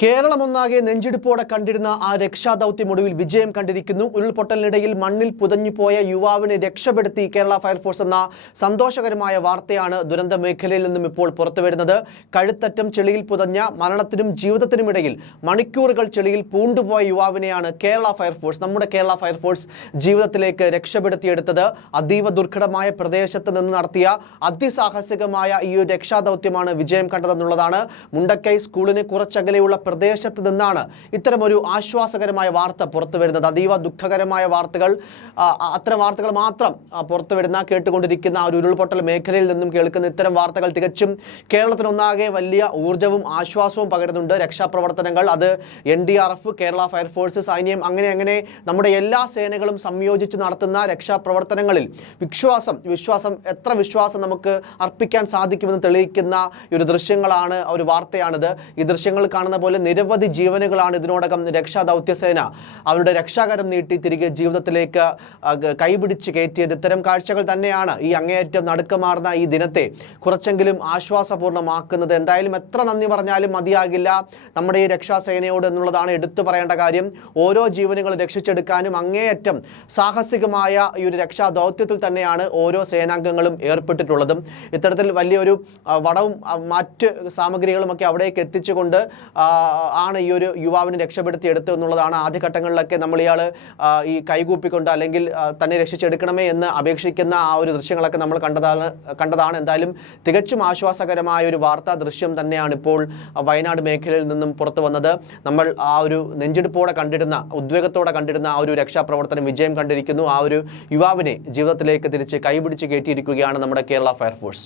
കേരളമൊന്നാകെ നെഞ്ചിടിപ്പോടെ കണ്ടിരുന്ന ആ രക്ഷാദൗത്യം ഒടുവിൽ വിജയം കണ്ടിരിക്കുന്നു. ഉരുൾപൊട്ടലിനിടയിൽ മണ്ണിൽ പുതഞ്ഞുപോയ യുവാവിനെ രക്ഷപ്പെടുത്തി കേരള ഫയർഫോഴ്സ് എന്ന സന്തോഷകരമായ വാർത്തയാണ് ദുരന്ത മേഖലയിൽ നിന്നും ഇപ്പോൾ പുറത്തുവരുന്നത്. കഴുത്തറ്റം ചെളിയിൽ പുതഞ്ഞ മരണത്തിനും ജീവിതത്തിനുമിടയിൽ മണിക്കൂറുകൾ ചെളിയിൽ പൂണ്ടുപോയ യുവാവിനെയാണ് കേരള ഫയർഫോഴ്സ് നമ്മുടെ കേരള ഫയർഫോഴ്സ് ജീവിതത്തിലേക്ക് രക്ഷപ്പെടുത്തിയെടുത്തത്. അതീവ ദുർഘടമായ പ്രദേശത്ത് നിന്ന് നടത്തിയ അതിസാഹസികമായ ഈ ഒരു രക്ഷാദൗത്യമാണ് വിജയം കണ്ടതെന്നുള്ളതാണ്. മുണ്ടക്കൈ സ്കൂളിന് കുറച്ചകലെയുള്ള പ്രദേശത്ത് നിന്നാണ് ഇത്തരമൊരു ആശ്വാസകരമായ വാർത്ത പുറത്തു വരുന്നത് അതീവ ദുഃഖകരമായ വാർത്തകൾ അത്തരം വാർത്തകൾ മാത്രം പുറത്തു വരുന്ന കേട്ടുകൊണ്ടിരിക്കുന്ന ആ ഒരു ഉരുൾപൊട്ടൽ മേഖലയിൽ നിന്നും കേൾക്കുന്ന ഇത്തരം വാർത്തകൾ തികച്ചും കേരളത്തിനൊന്നാകെ വലിയ ഊർജവും ആശ്വാസവും പകരുന്നുണ്ട്. രക്ഷാപ്രവർത്തനങ്ങൾ അത് N D R F Kerala fire force സൈന്യം അങ്ങനെ അങ്ങനെ നമ്മുടെ എല്ലാ സേനകളും സംയോജിച്ച് നടത്തുന്ന രക്ഷാപ്രവർത്തനങ്ങളിൽ വിശ്വാസം വിശ്വാസം എത്ര വിശ്വാസം നമുക്ക് അർപ്പിക്കാൻ സാധിക്കുമെന്ന് തെളിയിക്കുന്ന ഒരു ദൃശ്യങ്ങളാണ് ഒരു വാർത്തയാണിത്. ഈ ദൃശ്യങ്ങൾ കാണുന്ന പോലെ നിരവധി ജീവനുകളാണ് ഇതിനോടകം രക്ഷാ ദൗത്യസേന അവരുടെ രക്ഷാകരം നീട്ടി തിരികെ ജീവിതത്തിലേക്ക് കൈപിടിച്ച് കയറ്റിയത്. ഇത്തരം കാഴ്ചകൾ തന്നെയാണ് ഈ അങ്ങേയറ്റം നടുക്കമാർന്ന ഈ ദിനത്തെ കുറച്ചെങ്കിലും ആശ്വാസപൂർണമാക്കുന്നത് എന്തായാലും എത്ര നന്ദി പറഞ്ഞാലും മതിയാകില്ല. നമ്മുടെ ഈ രക്ഷാസേനയോട് എന്നുള്ളതാണ് എടുത്തു പറയേണ്ട കാര്യം. ഓരോ ജീവനുകളും രക്ഷിച്ചെടുക്കാനും അങ്ങേയറ്റം സാഹസികമായ ഈ ഒരു രക്ഷാ ദൗത്യത്തിൽ തന്നെയാണ് ഓരോ സേനാംഗങ്ങളും ഏർപ്പെട്ടിട്ടുള്ളതും. ഇത്തരത്തിൽ വലിയൊരു വടവും മറ്റ് സാമഗ്രികളുമൊക്കെ അവിടേക്ക് എത്തിച്ചുകൊണ്ട് ആണ് ഈ ഒരു യുവാവിനെ രക്ഷപ്പെടുത്തിയെടുത്തത് എന്നുള്ളതാണ് ആദ്യഘട്ടങ്ങളിലൊക്കെ നമ്മൾ ഇയാൾ ഈ കൈകൂപ്പിക്കൊണ്ട് അല്ലെങ്കിൽ തന്നെ രക്ഷിച്ചെടുക്കണമേ എന്ന് അപേക്ഷിക്കുന്ന ആ ഒരു ദൃശ്യങ്ങളൊക്കെ നമ്മൾ കണ്ടതാണ് കണ്ടതാണ്. എന്തായാലും തികച്ചും ആശ്വാസകരമായ ഒരു വാർത്താ ദൃശ്യം തന്നെയാണ് ഇപ്പോൾ വയനാട് മേഖലയിൽ നിന്നും പുറത്തു വന്നത്. നമ്മൾ ആ ഒരു നെഞ്ചെടുപ്പോടെ കണ്ടിരുന്ന ഉദ്വേഗത്തോടെ കണ്ടിരുന്ന ആ ഒരു രക്ഷാപ്രവർത്തനം വിജയം കണ്ടിരിക്കുന്നു. ആ ഒരു യുവാവിനെ ജീവിതത്തിലേക്ക് തിരിച്ച് കൈപിടിച്ച് കയറ്റിയിരിക്കുകയാണ് നമ്മുടെ കേരള ഫയർഫോഴ്സ്.